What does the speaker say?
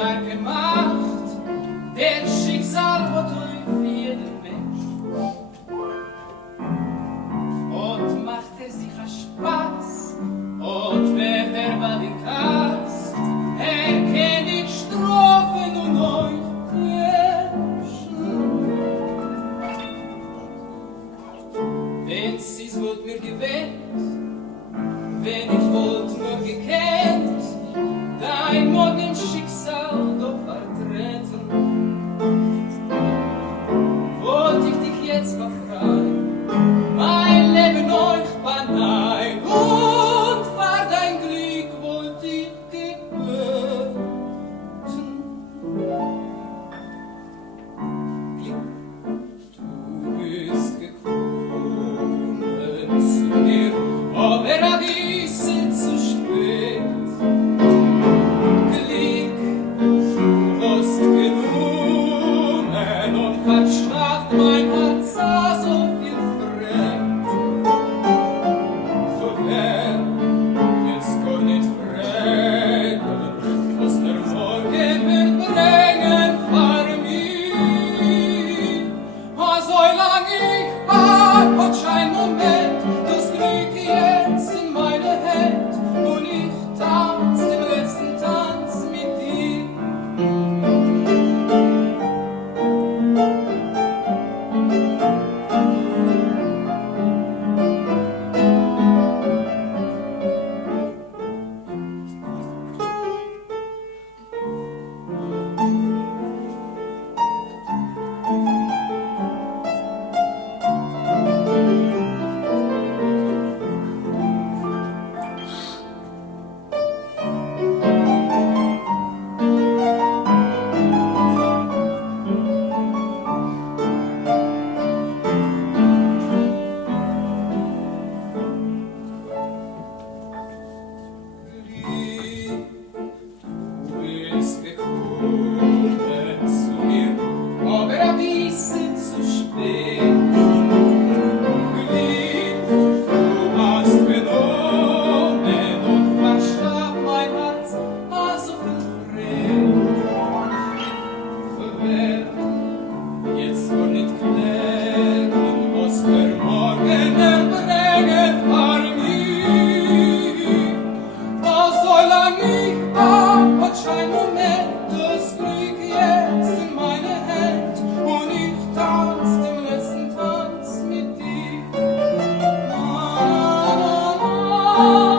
starke Macht, der Schicksal hat auf jeden Mensch. Und macht sich ein Spaß, und wer der mal in Kast, kennt die Strophen und euch Kirschen. Wenn sie's wollt mir gewähnt, wenn ich wollt nur gekannt, dein Mord im Schicksal doch vertreten, wollt ich dich jetzt befreien, mein Leben euch banei, und war dein Glück wollt ich gebeten. Du bist gekommen zu mir, aber avvisi zu spät. Glück, du hast genommen und verschafft mein Herz so viel fremd. Du wär jetzt gar nicht fragen, was der Morgen wird bringen für mich. So lang ich hat schein Moment, das Glück jetzt in meine Hand, und ich tanz den letzten Tanz mit dir. Du bist gekommen zu mir, aber avvisi zu spät. Glück, du hast genommen und verschafft mein Herz so viel fremd. Wer jetzt gar nicht klären, was der Morgen erbringen für mich. So lang ich hat schein Moment, das Glück jetzt in meine Hand, und ich tanz den letzten Tanz mit dir. Na, na, na, na.